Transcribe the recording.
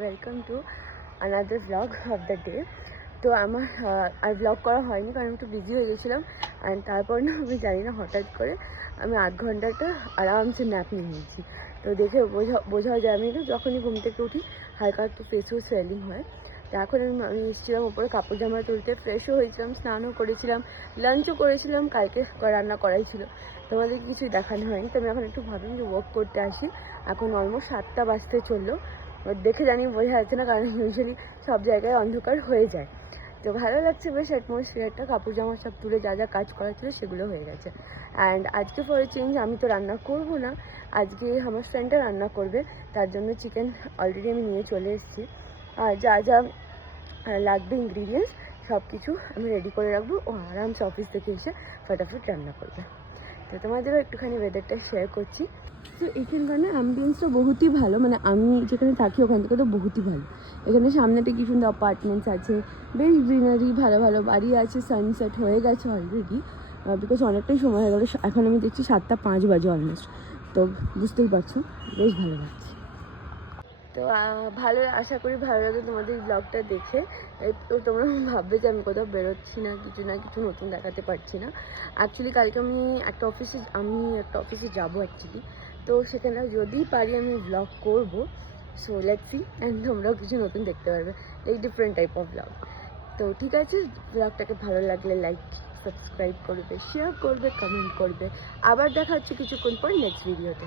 Welcome to another blog of the day. তো আমার আর blog করা হয়নি কারণ আমি একটু বিজি হয়ে গেছিলাম। অ্যান্ড তারপর না আমি জানি না হঠাৎ করে আমি 8 ঘন্টাটা আরামসে ন্যাপ নিয়ে নিয়েছি। তো দেখে বোঝা যায় আমি যখনই ঘুম থেকে উঠি হালকা একটু ফেসও সোয়েলিং হয়। তো এখন আমি এসেছিলাম উপরে কাপড় জামা তুলতে, ফ্রেশও হয়েছিলাম, স্নানও করেছিলাম, লাঞ্চও করেছিলাম, কালকে রান্না করাই ছিল। তোমাদের কিছুই দেখানো হয়নি। তো আমি এখন একটু ভাবলাম যে ওয়াক করতে আসি। এখন অলমোস্ট 7টা বাজতে চললো। দেখে জানি বোঝা যাচ্ছে না কারণ ইউজুয়ালি সব জায়গায় অন্ধকার হয়ে যায়। তো ভালো লাগছে বেশ অ্যাটমসফিয়ারটা। কাপড় জামা সব তুলে যা যা কাজ করা ছিল সেগুলো হয়ে গেছে। অ্যান্ড আজকে ফর চেঞ্জ আমি তো রান্না করব না, আজকে আমার ফ্রেন্ডটা রান্না করবে। তার জন্য চিকেন অলরেডি আমি নিয়ে চলে এসেছি। আর যা যা লাগবে ইনগ্রিডিয়েন্টস সব কিছু আমি রেডি করে রাখবো। ও আরামসে অফিস থেকে এসে ফটাফট রান্না করবে। তো তোমাদেরও একটুখানি ওয়েদারটা শেয়ার করছি। তো এখানকার না অ্যাম্বিয়েন্সটা বহুতই ভালো, মানে আমি যেখানে থাকি ওখান থেকে তো বহুতই ভালো। এখানে সামনেটা কি সুন্দর অ্যাপার্টমেন্টস আছে, বেশ গ্রিনারি, ভালো ভালো বাড়ি আছে, সানসেট হয়ে গেছে অলরেডি বিকজ অনেকটাই সময় হয়ে গেলো। এখন আমি দেখছি 7টা 5 বাজে অলমোস্ট। তো বুঝতেই পারছো বেশ ভালো লাগছে। তো ভালো, আশা করি ভালো লাগে তোমাদের এই ব্লগটা দেখে। তো তোমরা ভাববে যে আমি কোথাও বেরোচ্ছি না, কিছু নতুন দেখাতে পারছি না। অ্যাকচুয়ালি কালকে আমি একটা অফিসে যাবো অ্যাকচুয়ালি। তো সেখানে যদি পারি আমি ব্লগ করবো। সো লেটস সি, অ্যান্ড তোমরাও কিছু নতুন দেখতে পারবে, like different type of blog. তো ঠিক আছে, ব্লগটাকে ভালো লাগলে লাইক, সাবস্ক্রাইব করবে, শেয়ার করবে, কমেন্ট করবে। আবার দেখা হচ্ছে কিছুক্ষণ পর নেক্সট ভিডিওতে।